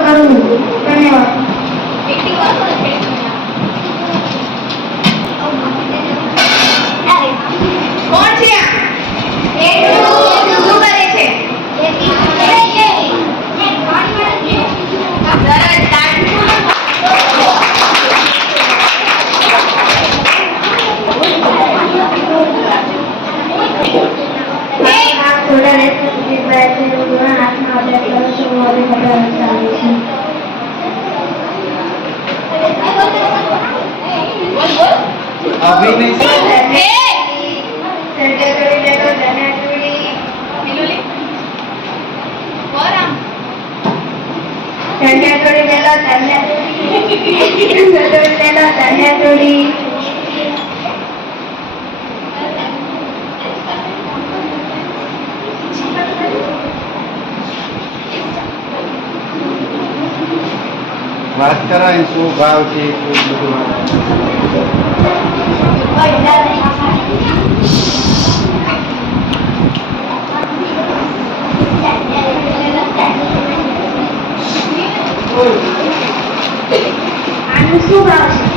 करूँ। धन्यवाद। कौन છે આ? શું કરે છે? अभी नहीं बात करा शू भाव છે શું બધું આનું શું ભાવ છે?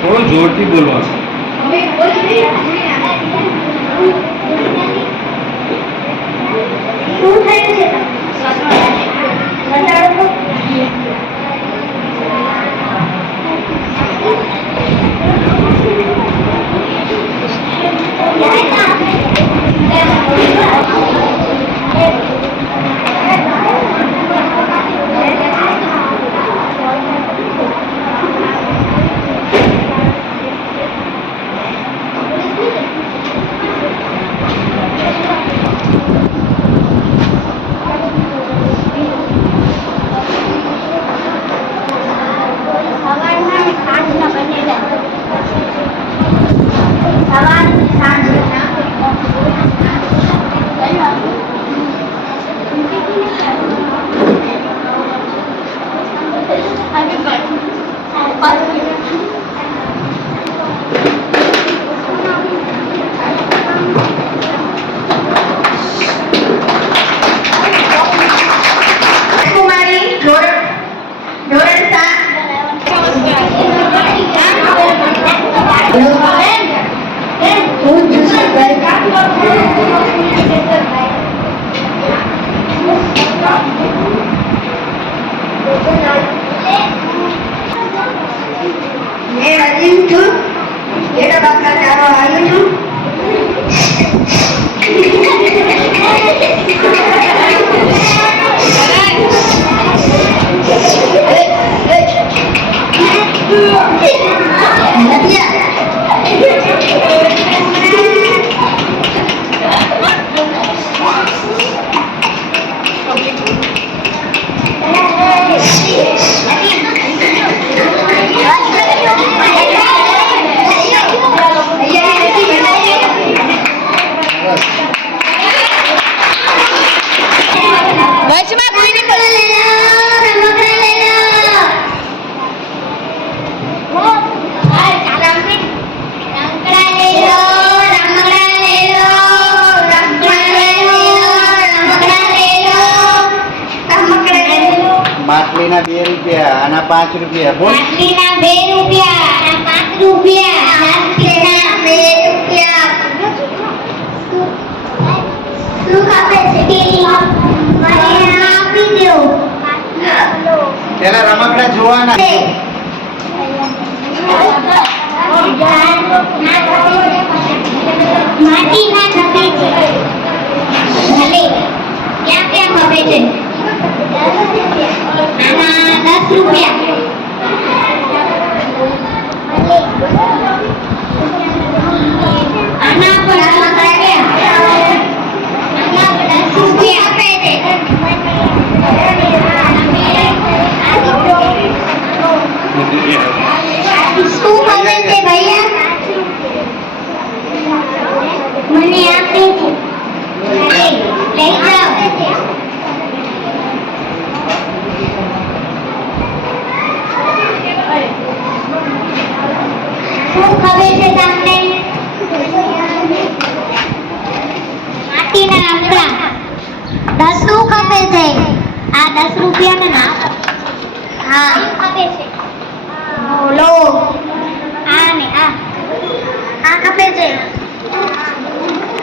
થોડું જોરથી બોલવા શું થયું છે? માટલીના 2 રૂપિયા આના 5 રૂપિયા બોલ માટલીના 2 રૂપિયા આના 5 રૂપિયા માટલીના 2 રૂપિયા શું ખાપે છે મને આપી દો તેના રમકડા જોવાના માટીના નદી છે ભલે ક્યાં ક્યાં છે? આના 10 રૂપિયા. આના પણ 10 રૂપિયા આપે છે. શું ખબર છે ભૈયા? મને આપે છે. લઈ જાઓ. શું ખબર છે તમને? માટીના આંકડા 10 શું ખબર છે? આ 10 રૂપિયા ના હા ખબર છે. બોલો. આ ને આ ખબર છે.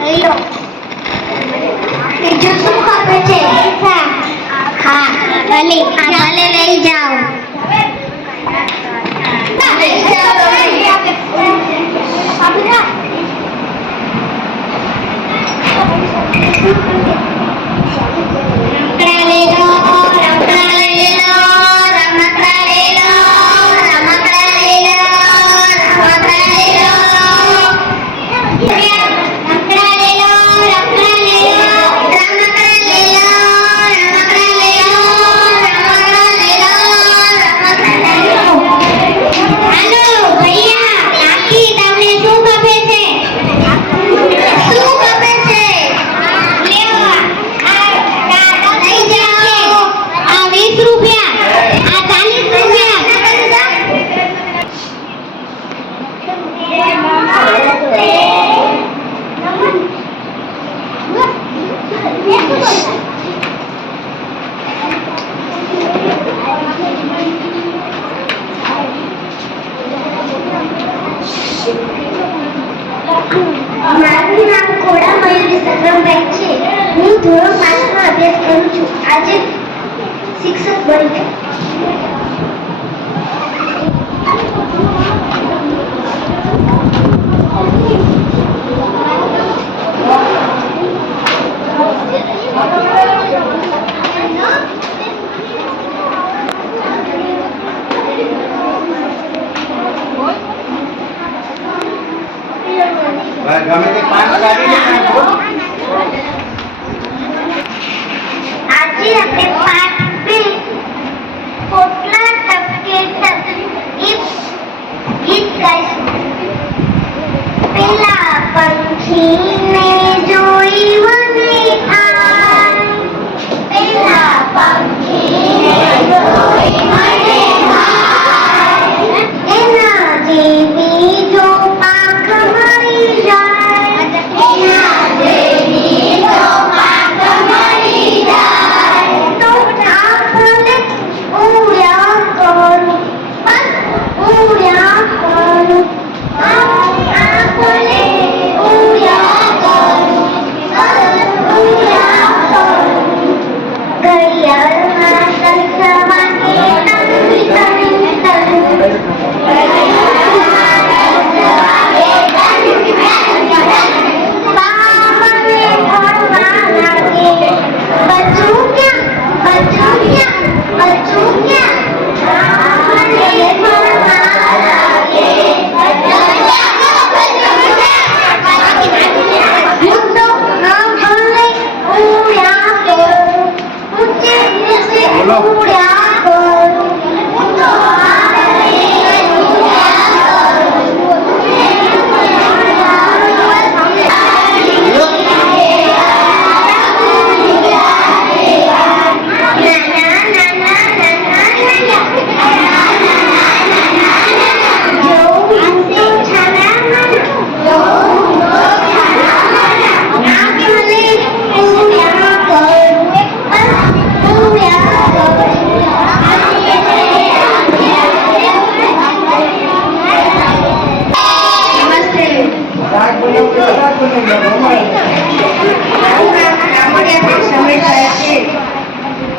લઈ લો. બીજું શું ખબર છે? હા ભલે લઈ જાઓ. લઈ જાઓ. રમકડા લઈ લો. રમકડા લઈ લો. રમકડા લઈ લો. રમકડા લઈ લો. રમકડા લઈ લો. રમકડા લઈ લો. રમકડા લઈ લો. રમકડા લઈ લો. રમકડા લઈ લો. રમકડા લઈ લો. રમકડા લઈ લો. હાલો ભૈયા કાકી તમને શું ખબર છે? શું ખબર છે? લેવો. આ લઈ જાઓ. આ 20 રૂપિયા. આ 40 રૂપિયા. મારું નામ કોડા મયુરી સતરમભાઈ છે. હું ધોરણ 5 માં અભ્યાસ કરું છું. આજે શિક્ષક બની છું. ગમે તે 5 કાઢી નાખો. આજે આપણે પાઠ 2 પોટલા ટપકે ટપ એક ગીત ગાઈશું. પેલા પંખીને જોઈ મને આય. પેલા પંખીને જોઈ મને આય. એના જેવી જો પાંખ મળી જાય. એના જેવી જો પાંખ મળી જાય. તો આંખને ઉડ્યા કરું. બસ ઉડ્યા કરું. આંખને ઉડ્યા કરું. બસ ઉડ્યા કરું. ઘડિયાળમાં 10 વાગે ટંગ ટંગ ટંગ.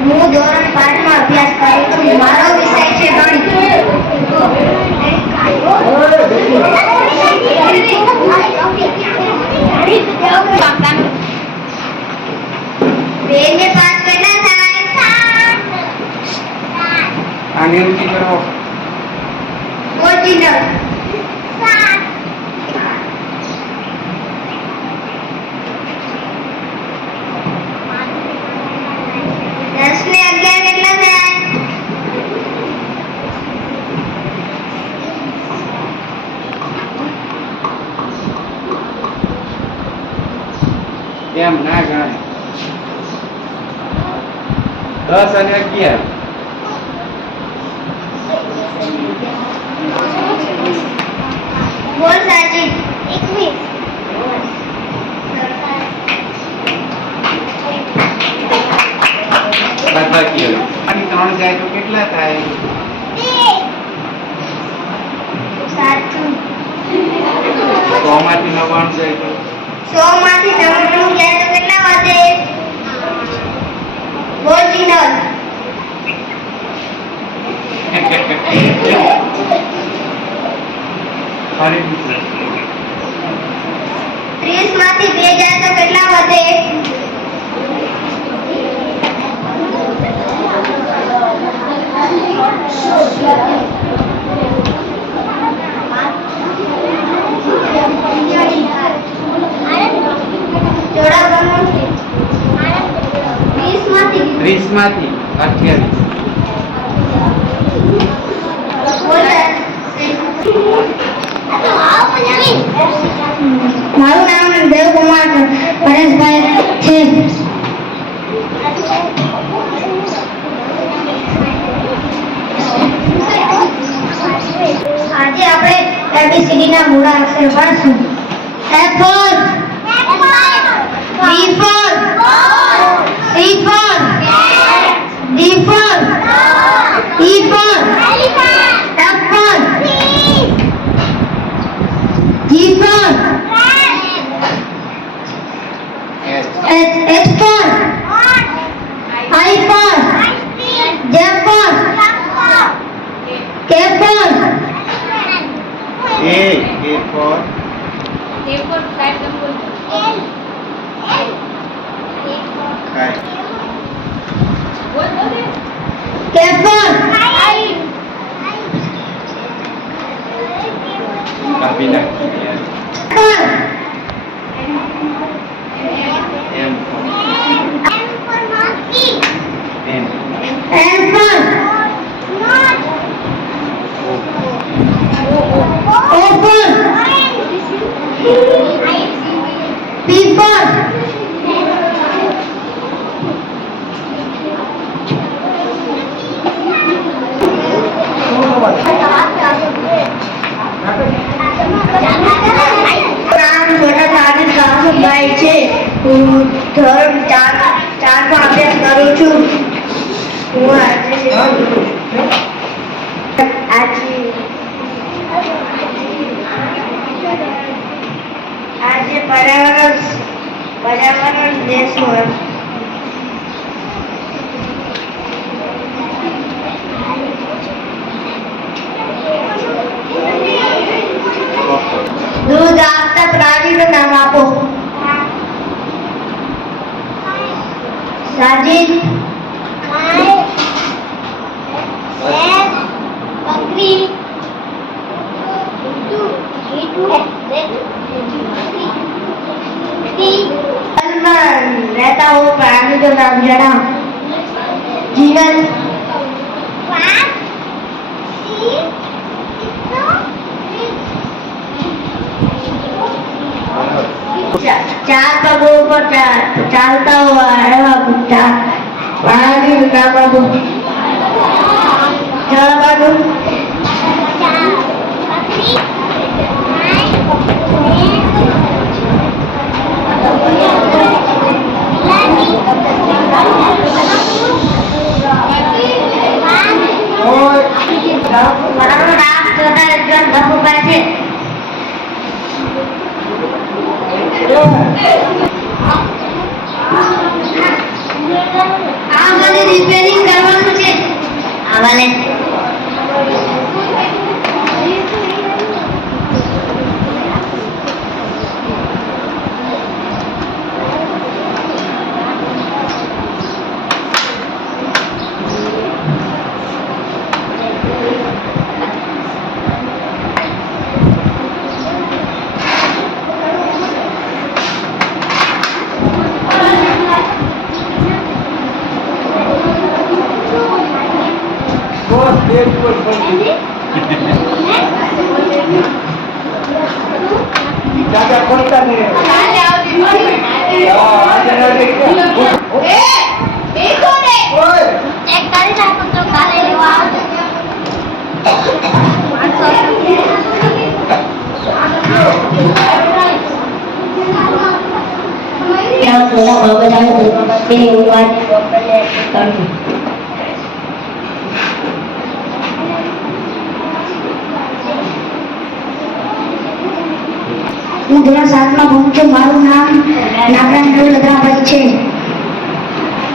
હું ધોરણ 5 માં અભ્યાસ કરું છું. મારો વિષય છે ગણિત. બે ને 5 કેટલા થાય? અનિરુદ્ધ કરો. ઓરિજિનલ 10 ને 11 કેટલા થાય? એમ ના ગણાય. 10 અને 11. બોલ સાચી. 21. બાદબાકી હવે. અને 3 જાય તો કેટલા થાય? સાચું. 100 માંથી 99 જાય તો 100 માંથી 99 જાય તો કેટલા વધે? ઓરિજિનલ ફરી પૂછો. 30 માંથી 2 જાય તો કેટલા વધે? જોડા ગણો. 30 માંથી 30 માંથી 28. મારું નામ દેવકુમાર પરેશભાઈ છે. આજે આપણે ABCD ના મૂળ અક્ષર ભણશું. A for B for C for D for E for F for G for H for I for J for K for A for ખાય. K for કાપી નાખી. એમ for M. N for O for P for નામ છોટા સાગર કાસુભાઈ છે. હું ધોરણ 4 માં અભ્યાસ કરું છું. હું આજે પર્યાવરણ દેશમાં દૂધ આપતા પ્રાણીનું નામ આપો. સાજીદ બકરી સલમાન રહેતા હો પ્રાણીનું નામ જણાવ. જીવન ચાર પગો ઉપર ચાલતા હોય એવા કુત્તા પ્રાણીનું નામ આપો. જળબાનું મારું નામ છોટા રજવાન બાબુભાઈ છે. આ મને રિપેરિંગ કરવાનું છે. આવાલે બોસ એક બોસ દાદા ખોલતા નહીં આજે ઓય એક કરી નાખો તો કાલે લેવા આવજો Yang sudah bawa jalan di luar kami. હું ધોરણ 7 માં ભણું છું. મારું નામ નાગરાજ લગરાભાઈ છે.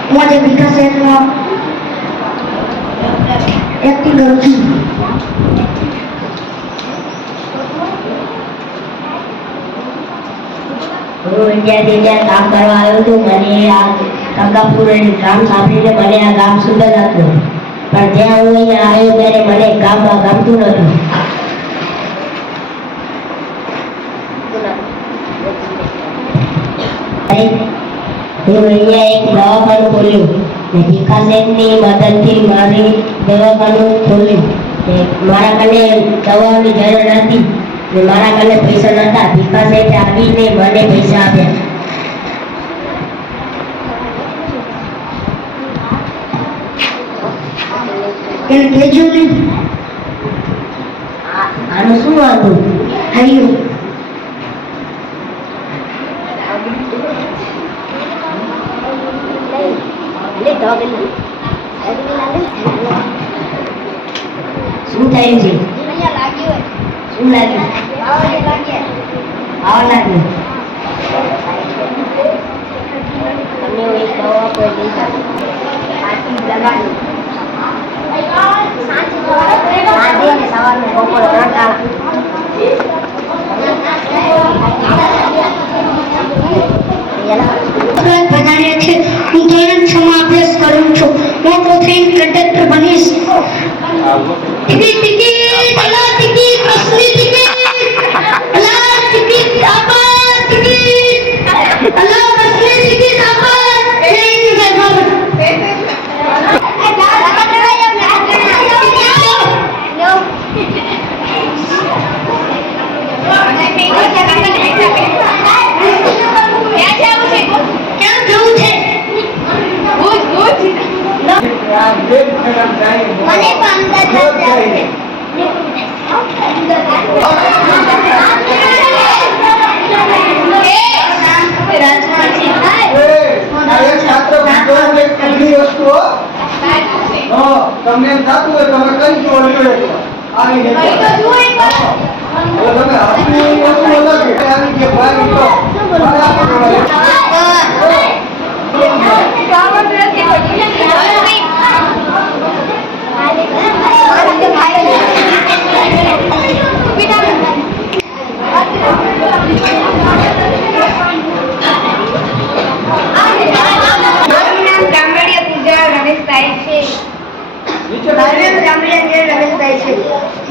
હું આજે ભીખા શહેરમાં એક્ટિંગ કરું છું. હું વિદ્યાર્થી કામ કરવા આવ્યો હતો. મને આ કંકાપુર ગામ સાંભળીને મને આ ગામ સુંદર લાગ્યું, પણ જ્યાં હું અહીંયા આવ્યો ત્યારે મને ગામમાં ગમતું નહોતું. હું અહીંયા એક દવાખાનું ખોલ્યું ને ભીખા શેઠની મદદથી મારી દવાખાનું ખોલ્યું. મારા કને દવાની જરૂર નથી ને મારા કને પૈસા નહોતા. ભીખા શેઠે આવીને મને પૈસા આપ્યા. આનું શું હતું? હૈયું શું થયું છે? શું લાગ્યું? આવા લાગ્યું. તમને એક દવા પર દીધા લગાડ્યું. સાંજે ને સવારનું બપોર 3 કલાક. વધારે છે. હું ધોરણ 6 માં અભ્યાસ કરું છું. મોટો થઈને કંડક્ટર બનીશ. ટિકિટ ટિકિટ અલા ટિકિટ અસલી ટિકિટ અલા ટિકિટ આપા ટિકિટ અલા અસલી ટિકિટ આપા નહીં જગર મને તમને એમ થતું હોય તમે કઈ છો આવી તમે આપણી વસ્તુ અલગ આવી કે ભાઈ તો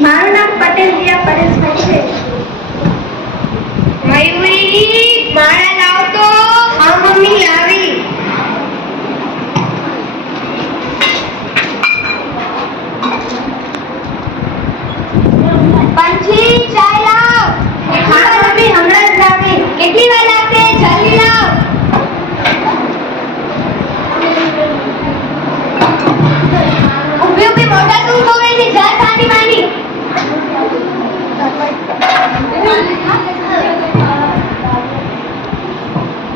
મારું નામ પટેલ જીયા પરેશભાઈ છે. મયુરી મારા લાવ તો હા મમ્મી લાવી. પંછી ચાય લાવ. હા મમ્મી હમણાં જ લાવી. કેટલી વાર લાગશે? જલ્દી લાવ. ઊભી ઊભી મોઢા શું જોવે છે? જા સાની માની.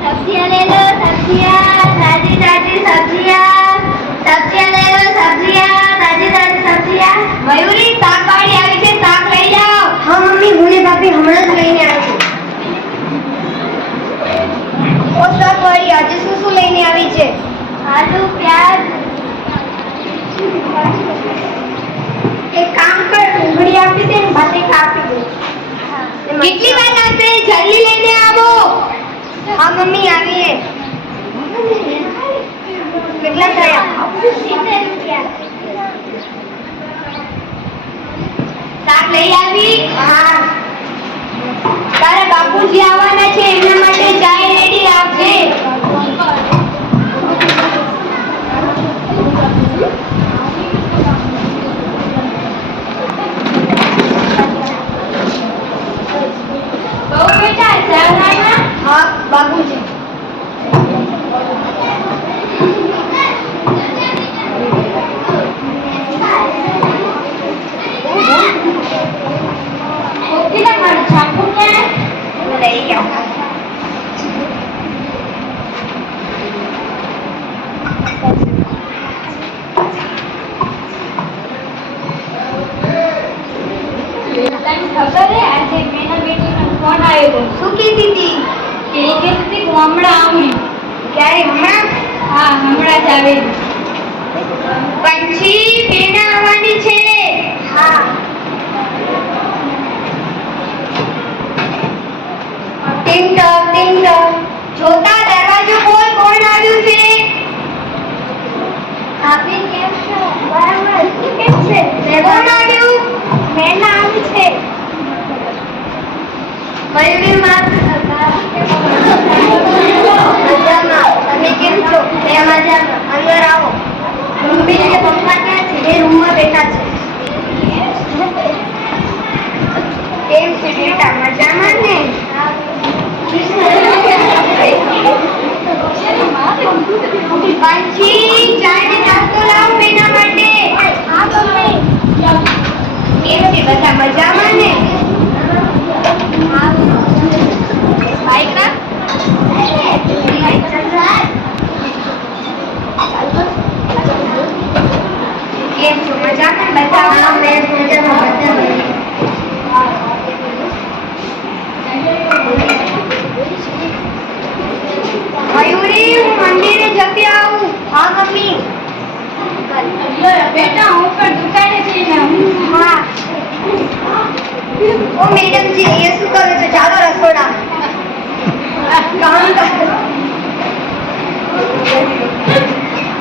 सब्जियां ले लो सब्जियां ताजी ताजी सब्जियां सब्जियां ले लो सब्जियां ताजी ताजी सब्जियां मयूरी શાકવાળી આવી છે શાક લઈ જાઓ. હા મમ્મી ગુને ભાભી હમણાં જ લઈને આવી છે. ઓ શાકવાળી આજે શું લઈને આવી છે? આલુ પ્યાજ. એક કામ કર ડુંગળી આપી દે ને બટેકા આપી દે. કેટલી વાર લાગશે? જલ્દી લઈને આવો. હા મમ્મી આવીએ. કેટલા થયા? 70 રૂપિયા. શાક લઈ આવી? હા. તારા બાપુજી આવવાના છે એમના માટે ચાય રેડી રાખજે. તને ખબર હે આજે મેના બેટીનો ફોન આવ્યો શું કહેતી હતી કે એ કહેતી હતી કે હું હમણાં આવું ક્યારે હમણાં હા હમણાં જ આવે પછી બેના આવવાની છે હા ટિંગ ટંગ જોતા દરવાજો ખોલ કોણ આવ્યું છે આપી કેમ છો બરાબર કેમ છે કોણ આવ્યું મેના આવી છે મયુરી માં મજામાં તમે કેમ છો મેં મજામાં અંદર આવો મમ્મી અને પપ્પા ક્યાં છે એ રૂમમાં બેઠા છે કેમ છે બેટા મજામાં ને પાંચી ચાને નાસ્તો લાવો બેના માટે હા મમ્મી કેમ છે બધા મજામાં ને બાઈક ના કેમ છો મજામાં બધા હા મેં મજામાં મયુરી હું મંદિરે જતી આવું હા મમ્મી બેટા હું પણ દુકાને જઈને હા ઓ મેડમ જી એ શું કરો છો ચાલો રસોડા કામ કરો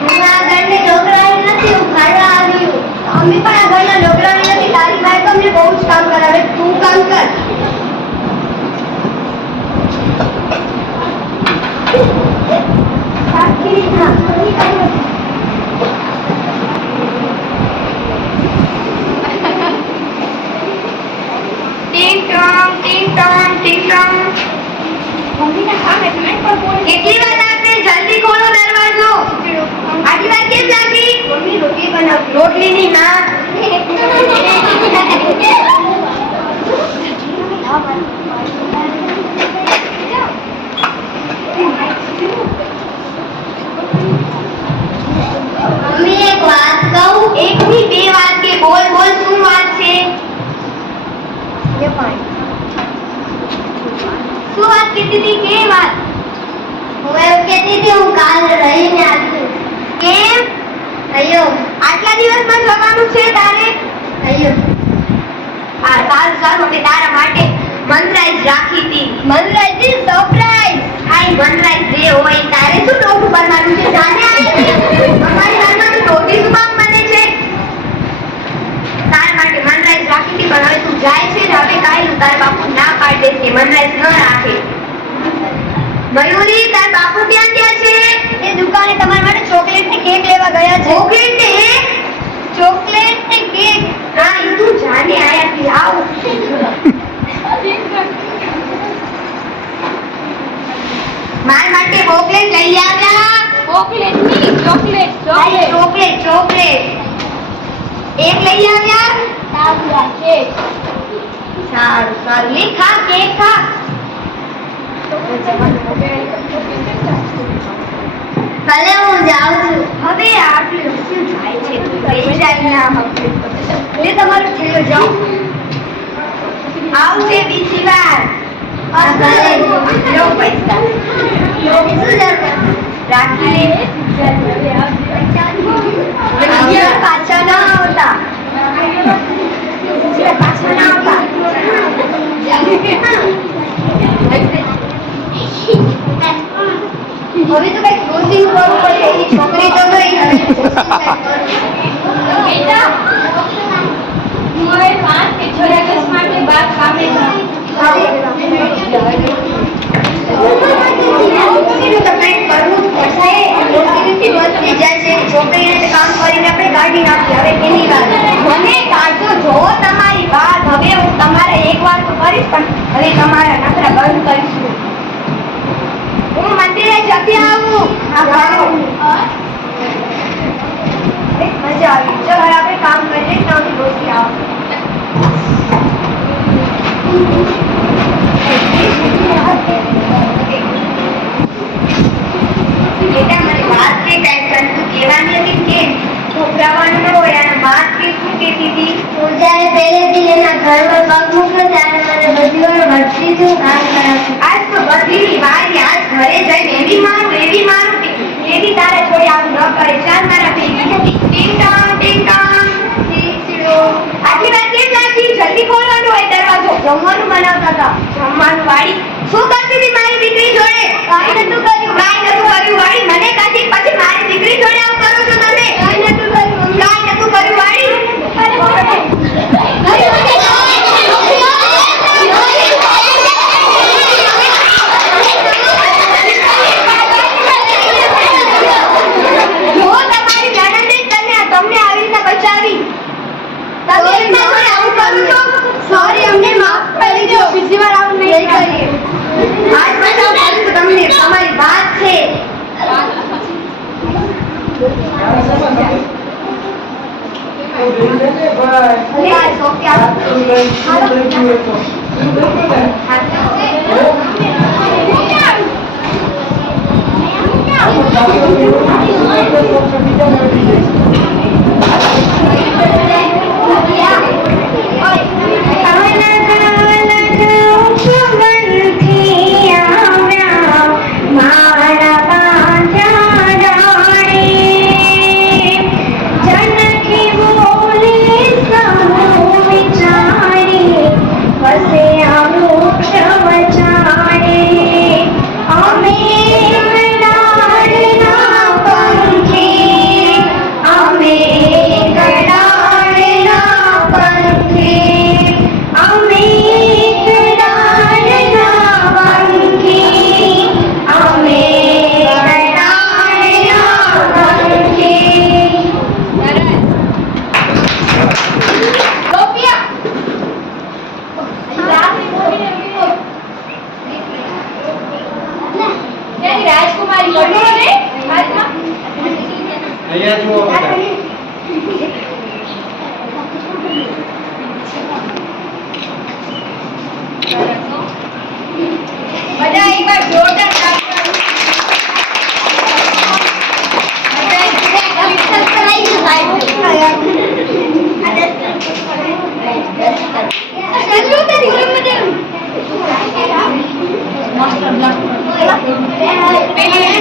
હું આ ઘરની નોકરાણી નથી હું ખાવા આવી હું અમે પણ આ ઘરના નોકરાણી નથી તારી ભાઈ તો અમને બહુ જ કામ કરાવે તું કામ કર કેટલી વાર લાગશે જલ્દી ખોલો દરવાજો આટલી વાર કેમ લાગી મમ્મી રોટલી બનાવ રોટલીની ના મમ્મી એક વાત કહું એક થી બે વાત કે બોલ બોલ શું વાત છે શું વાત કીધી હતી કે વાત હું એવું કહેતી હતી હું કાલ રહીને આવી કેમ અયો આટલા દિવસમાં જવાનું છે તારે અયો આ સારું સારું અમે તારા માટે મનરાઈઝ રાખી હતી મનરાઈઝ ની સરપ્રાઈઝ આઈ મનરાઈઝ ડે હોય તારે શું ટોપું બનવાનું છે જાને અમારી ઘરમાં તો રોટી સુબાક બને છે તારા માટે મનરાઈઝ રાખી હતી પણ હવે તું જાય છે ને હવે કાંઈ તારા બાપુ ના પાડી દેશે મનરાઈઝ ન રાખે મયુરી તાર બાપુ ક્યાં છે એ દુકાને તમારા માટે ચોકલેટ ની કેક લેવા ગયા છે ચોકલેટ ને કેક હા ઈ તું જાને આયાથી આવ માર માટે ચોકલેટ લઈ આવ્યા ચોકલેટ ની ચોકલેટ એક લઈ આવ્યા કેક સારું સારું લે ખા કેક ખા ભલે હું જાઉં છું હવે આટલું શું થાય છે કઈ જાય ના હવે તમારું થયો જાઓ આવશે બીજી વાર લો પૈસા રાખી પાછા ના આવતા હવે તો કઈ ક્રોસિંગ કરવું પડે એ છોકરી તો ગઈ બેટા હું હવે 5 કે 6 દિવસ માટે બહાર કામે જાઉં છોકરીને કામ કરીને આપણે કાઢી નાખીએ હવે કેની વાત મને કાઢો જોવો તમારી વાત હવે હું તમારે એક વાર તો કરીશ પણ હવે તમારા નખરા બંધ કરીશું હું મંદિરે જતી આવું મજા આવી ચલો આપણે કામ કરીએ ત્યાંથી રોટી આવું બેટા મને વાત કે કાંઈ તું કહેવાની હતી કે જવાનું ન હોય અને વાત કે શું કહેતી હતી? હું જ્યારે પહેલેથી એના ઘરમાં પગ મૂક્યો ત્યારે મને બધી વાર ભટકીનું કામ કરાવ્યું. આજ તો બધીની વારી, આજ ઘરે જઈને એવી મારું કે એવી તારે જોઈ આવું ન કરે. ચાલ મારા ભેગી ટીંગ ટાંગ ચીચડો. આટલી વાર કેમ લાગી? જલ્દી ખોલવાનું હોય દરવાજો. જમવાનું બનાવતા હતા. જમવાનું વાળી શું કરતી હતી મારી દીકરી જોડે? કાંઈ નતું કર્યું વાળી. મને કાઢી પછી મારી દીકરી જોડે આવું કરો છો તમે? કાંઈ નતું કર્યું વાળી. જો તમારી નણંદે તમને આવી રીતના બચાવી. તમે એમના જોડે આવું કરો છો? સોરી, અમને માફ કરી દો. બીજી વાર આવું નહીં કરીએ. આજ બચાવ કરું તમને. તમારી વાત છે. રાજકુમારી અહીંયા જુઓ બધા. બધા એકવાર જોરદાર તાળી